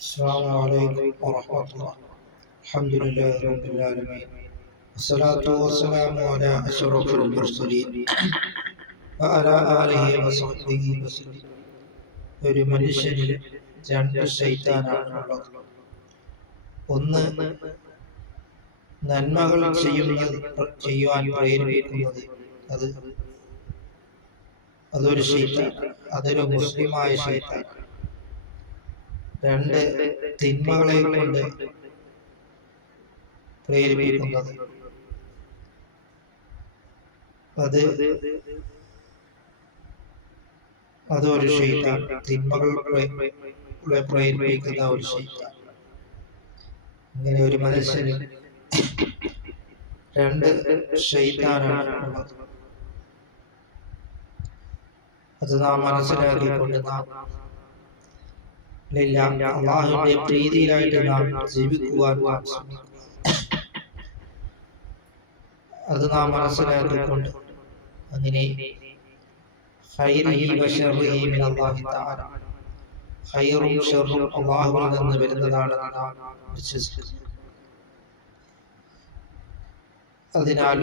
السلام عليكم ورحمة الله. الحمد لله رب العالمين والصلاة والسلام على أشرف المرسلين وعلى آله وصحبه وسلم. ഒരു മനുഷ്യനിൽ രണ്ട് ശൈത്താനാണുള്ളത്. ഒന്ന് നന്മകൾ ചെയ്യുവാൻ പ്രേരിപ്പിക്കുന്നത്, അതൊരു ശൈത്താൻ, അതൊരു മുസ്ലിമായ ശൈത്താൻ. രണ്ട് തിന്മകളെ കൊണ്ട് പ്രേരിപ്പിക്കുന്നത്, അതൊരു ശൈത്താൻ, തിന്മകളെ പ്രേരിപ്പിക്കുന്ന ഒരു ശൈത്താൻ. ഇങ്ങനെ ഒരു മനുഷ്യന് രണ്ട് ശൈത്താനാണ് ഉള്ളത്. അത് നാം മനസ്സിലാക്കിക്കൊണ്ട് നാം അള്ളാഹുവിന്റെ പ്രീതിയിലായിട്ട് നാം ജീവിക്കുവാൻ അത് നാം മനസ്സിലാക്കിക്കൊണ്ട് അങ്ങനെ ഖൈറും ശർറും അള്ളാഹുവിൽ നിന്ന് വരുന്നതാണെന്ന് നാം വിശ്വസിക്കുന്നു. അതിനാൽ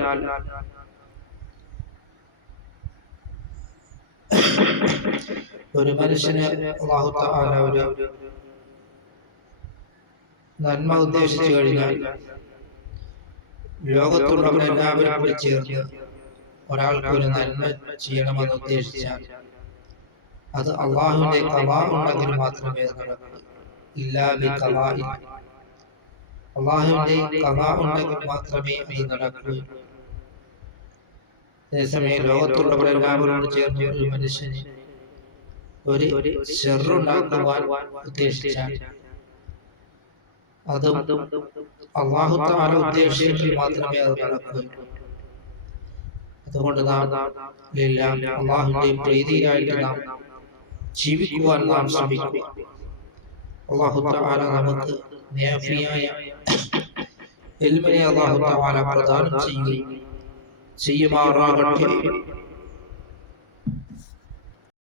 ഒരു മനുഷ്യന് അല്ലാഹു തആല ഒരു നന്മ ഉദ്ദേശിച്ചു കഴിഞ്ഞാൽ ലോകത്തുള്ളവരെല്ലാവരും കൂടി ചേർന്ന് ഒരാൾക്ക് ഒരു നന്മ ചെയ്യണമെന്ന് ഉദ്ദേശിച്ചാൽ അത് അള്ളാഹുവിന്റെ ഖളാ ഉണ്ടെങ്കിൽ മാത്രമേ നടക്കൂ. ഇല്ലാ ബി ഖളാഇ, അള്ളാഹുവിന്റെ ഖളാ ഉണ്ടെങ്കിൽ മാത്രമേ അത് നടക്കൂ. അതേസമയം ലോകത്തുള്ളവരെല്ലാവരും ചേർന്ന് ഒരു മനുഷ്യന് ഒരു ശർറുണ്ടാക്കുവാൻ ഉദ്ദേശിച്ചാൽ അത് അല്ലാഹു തആല ഉദ്ദേശിച്ചെങ്കിൽ മാത്രമേ അത് നടക്കൂ. അതുകൊണ്ട് നാം അള്ളാഹുവിന്റെ പ്രീതിയിലായിട്ട് നാം ജീവിക്കുവാൻ നാം ശ്രമിക്കുക. അല്ലാഹു തആല നമുക്ക് നാഫിയായ ഇൽമിനെ അല്ലാഹു തആല പ്രദാനം ചെയ്യുമാറാകട്ടെ.